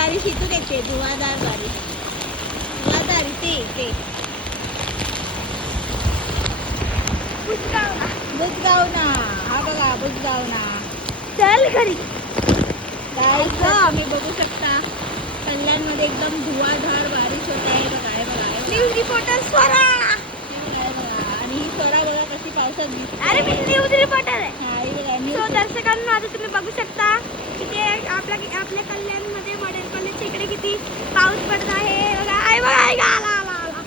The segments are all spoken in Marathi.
बारिश इथून येते, धुवाधार बारिश. धुवाधार इथे बुजगावना. हा बघा बुजगावना. चल घरी. गाईस तुम्ही बघू शकता कल्याणमध्ये एकदम धुवाधार बारिश होत आहे. बघा हे बघा न्यूज रिपोर्टर स्वरा. आणि ही स्वरा बघा कशी पावसात दिसते. अरे मी न्यूज रिपोर्टर आहे. हा ही बघा तो न्यूज. दर्शकांना आता तुम्ही बघू शकता की ते आपल्या कल्याणमध्ये मॉडेल कॉलेजच्या इकडे किती पाऊस पडत आहे. बघा आहे बघा आहे का आला आला आला.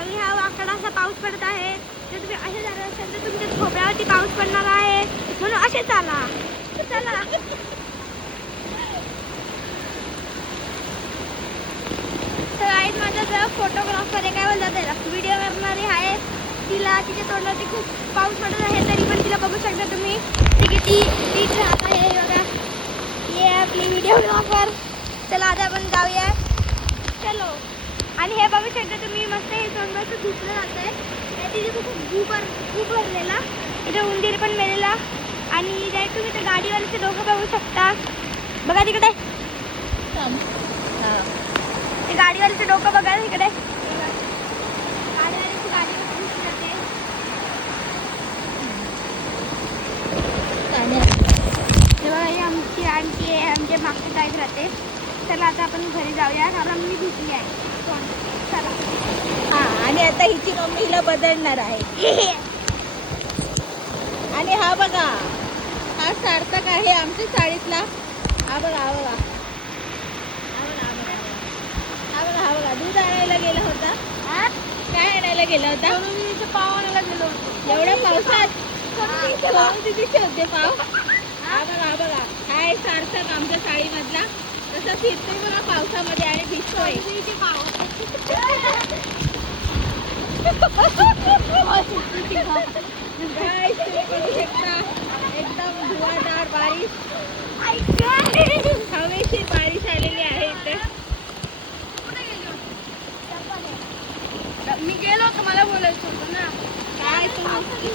आणि हा वाकडा असा पाऊस पडत आहे. जर तुम्ही असे झाले असाल तर तुमच्या खोबऱ्यावरती पाऊस पडणार आहे. म्हणून असेच आला. चला तर आई माझा जर फोटोग्राफर आहे काय बोलतात त्याला व्हिडिओ करणारी आहे. तिला तिच्या तोंडावरती खूप पाऊस पडत आहे तरी पण तिला बघू शकता तुम्ही ती किती नीट राहत आहे. बघा ये आपली व्हिडिओग्राफर. चला आता आपण जाऊया. चलो. आणि हे बघू शकता तुम्ही मस्त हे तोंडाचं धुतलं जात आहे. तिथे खूप खूप भरलेला इथे उंदीर पण मेलेला. आणि डायरेक्ट तुम्ही त्या गाडीवाल्याचे डोकं बघू शकता. बघा तिकडे ते गाडीवाल्याचं डोकं बघा तिकडे. गाडीवाल्याची गाडी दिसली जाते. हे बघा ही आमची आंटी आहे. आमच्या मागची साईड राहते. चला आता आपण घरी जाऊया कारण मी धुतली आहे. चला. हा आणि आता हिची मम्मी हिला बदलणार आहे. आणि हा बघा हा सार्थक आहे आमच्या शाळेतला. हा बघा हा बघा हा बघा हा बघा दूध आणायला गेला होता. काय आणायला गेला होता? पाव आणायला गेलो होतो. एवढ्या पावसात तिथे होते पाव. हा बघा हा आहे सार्थक आमच्या शाळेमधला. तसं फिरतोय बघा पावसामध्ये आणि भिजतोय. एकदम धुवाधार बारिश. हवेशीर बारिश आलेली आहे इथे. मी गेलो होतो मला बोलायचं होतं ना. काय तू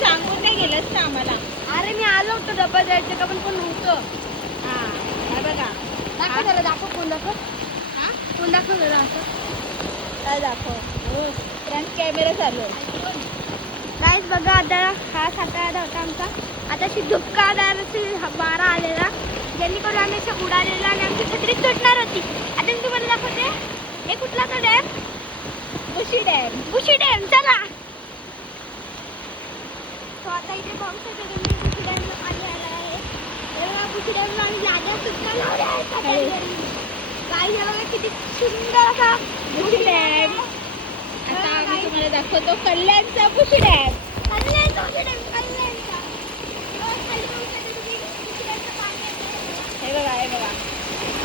सांगून नाही गेलंस ना आम्हाला. अरे मी आलो होतो डबा जायचं का पण कोण नव्हतं. हा हे बघा दाखव त्याला दाखव कोण दाखव. हा कोण दाखव जरा असं. काय दाखव. फ्रंट कॅमेरा चालू आहे. गाईस बघा आता हा सातारा होता आमचा. आता अशी धुपकादार वारा आलेला ज्यांनी करून आम्ही असं उडालेला आणि आमची छत्री तुटणार होती. आता मी तुम्हाला दाखवते. हे कुठला तो डॅम? बुशी डॅम. बुशी डॅम. चला. तो आता इथे बघू शकता तुम्ही बुशी डॅमला पाणी आलं आहे. बुशी डॅमला आम्ही लाद्या सुद्धा लावल्या आहेत. गाईस बघा किती सुंदर असा बुशी डॅम. आता आम्ही तुम्हाला दाखवतो कल्याणचा बुशी डॅम. कल्याणचा बुशी डॅम. कल्याणचा. खाली बघू शकता तुम्ही बुशी डॅमचं पाणी आहे. हे बघा हे बघा.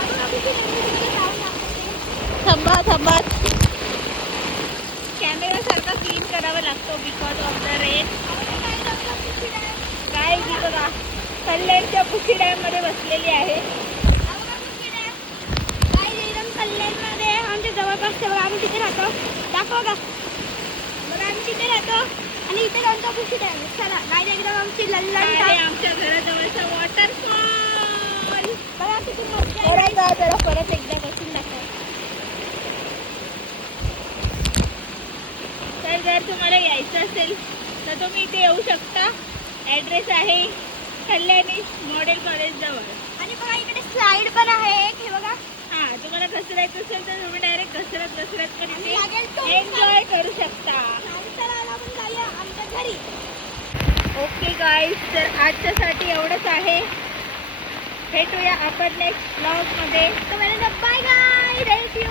बघा बुशी डॅमचं जाऊन दाखवते. थांबा कॅमेरा सारखा क्लीन करावा लागतो बिकॉज ऑफ द रेन. काय की बघा कल्याणच्या बुशी डॅम मध्ये बसलेली आहे. कल्याणमध्ये आमच्या जवळपास बघा आम्ही तिथे राहतो. दाखव का बघा आम्ही तिथे राहतो आणि इथे आमचा बुशी डॅम. चला गाडी एकदम आमची लल्लण आमच्या घराजवळचा वॉटरफॉल. बघा किती मजा आहे. जरा परत एकदा बसून दाखव. तर जर तुम्हाला यायचं असेल तर तुम्ही इथे येऊ शकता. ॲड्रेस आहे कल्याणी मॉडेल कॉलेज जवळ. आणि बघा इकडे स्लाइड पण आहे एक. हे बघा हा तुम्हाला घसरायचं असेल तर तुम्ही डायरेक्ट घसरत पण इथे एन्जॉय करू शकता. आमच्या घरी. ओके गाईज तर आजच्यासाठी एवढंच आहे. भेटूया आपण नेक्स्ट ब्लॉग मध्ये. बाय गाय. थँक्यू.